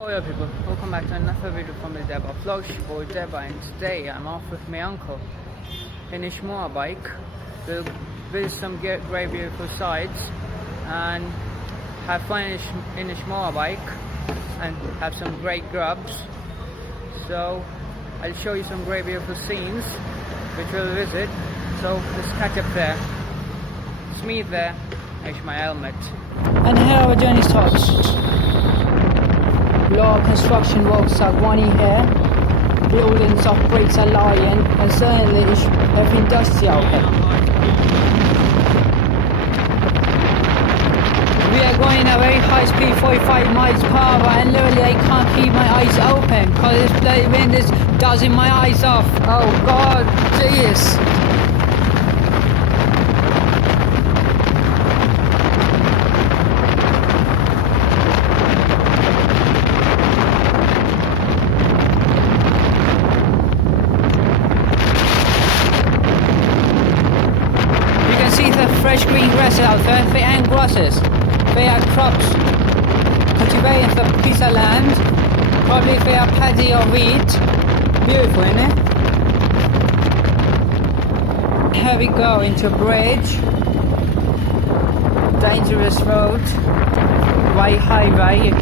Hello people, welcome back to another video from the Deba Vlog. Boy Deba, and today I'm off with my uncle in his motorbike. We'll visit some great beautiful sights and have fun in his motorbike and have some great grubs. So I'll show you some great beautiful scenes which we'll visit. So let's catch up there. It's me there, here's my helmet. And here our journey starts. Large construction works are going here, buildings of bricks are lying, and certainly it's every industrial here. We are going at a very high speed, 45 miles per hour, and literally I can't keep my eyes open because this bloody wind is dozing my eyes off. Oh God, jeez. See the fresh green grass out there, they ain't grasses, they are crops cultivating the piece of land, probably they are paddy or wheat. Beautiful, isn't it? Here we go into a bridge, dangerous road, white highway. You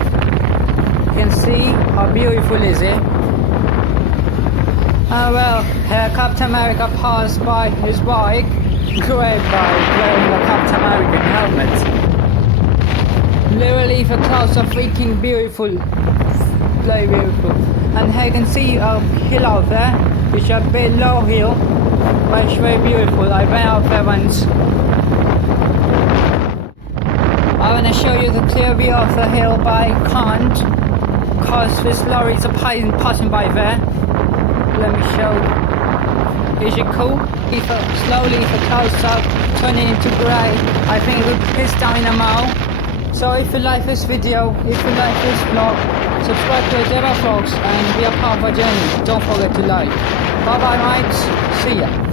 can see how beautiful is it. Oh well, here Captain America passed by his bike. Great by wearing the Captain American helmet. Literally the clouds are freaking beautiful. Very beautiful. And here you can see a hill out there, which is a bit low hill, but it's very beautiful. I went out there once. I want to show you the clear view of the hill, but I can't because this lorries are passing by there. Let me show. Is it cool? Slowly the clouds start turning into grey. I think it will piss down in a mile. So if you like this video, if you like this vlog, subscribe to the Deba Vlogs and be a part of our journey. Don't forget to like. Bye bye mates, see ya.